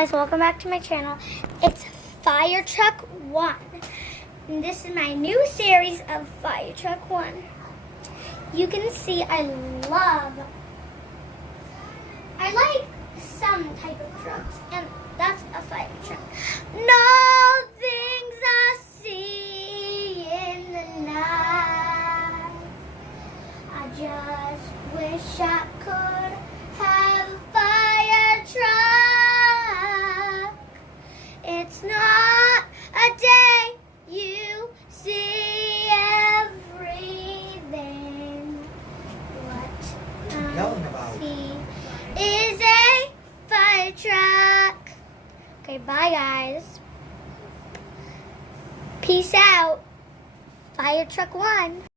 Guys, welcome back to my channel. It's Fire Truck 1. And this is my new series of Fire Truck 1. You can see I like some type of trucks, and that's a fire truck. No things I see in the night. I just wish I could have a fire truck. It's not a day you see everything. What Yelling about. I see is a fire truck. Okay, bye guys. Peace out. Fire Truck 1.